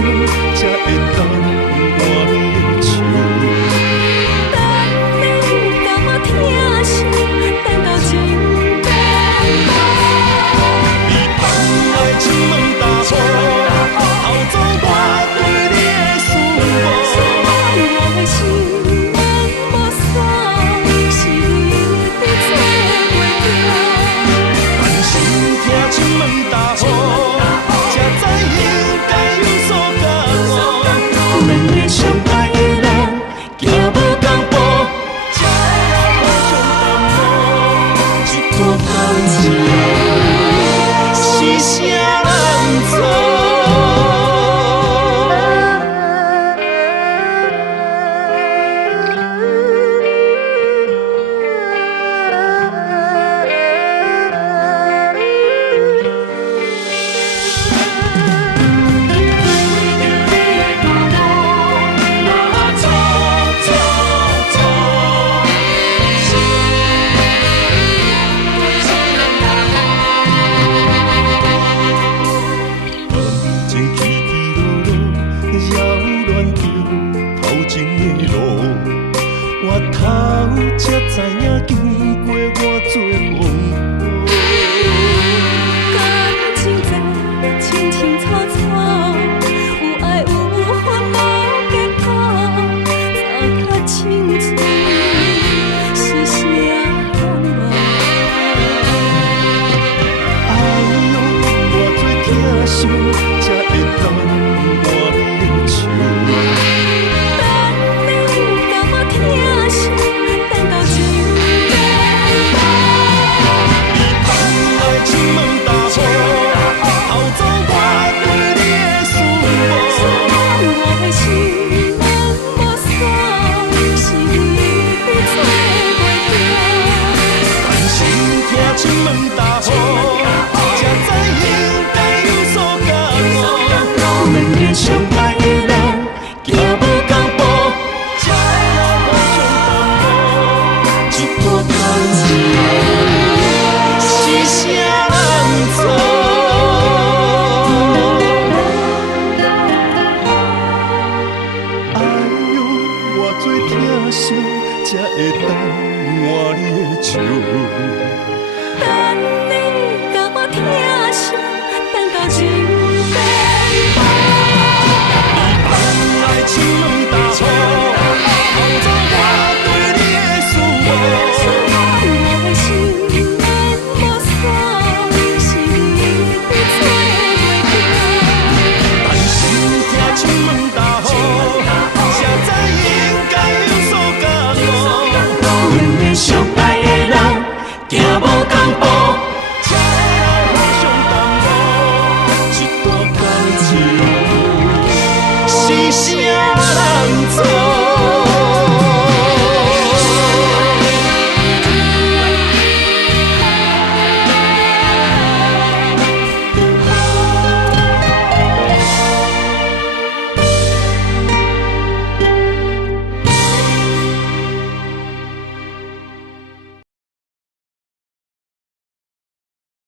想，才会当我的手。等你甲我疼惜，等到情变老。你放爱亲门大雨，偷走我对你的思慕。我的心门无锁，是你做袂行。但心痛亲门大雨，才知应该有所觉悟。两个相爱的人，行无同步，才会互相淡薄。一段感情，是啥人做？前起起落落，扰乱着头前的路。我头才知影，经过我做风波。感情在清清楚楚，有爱有恨无结果，走较清楚是啥人无？哎呦，偌多疼惜。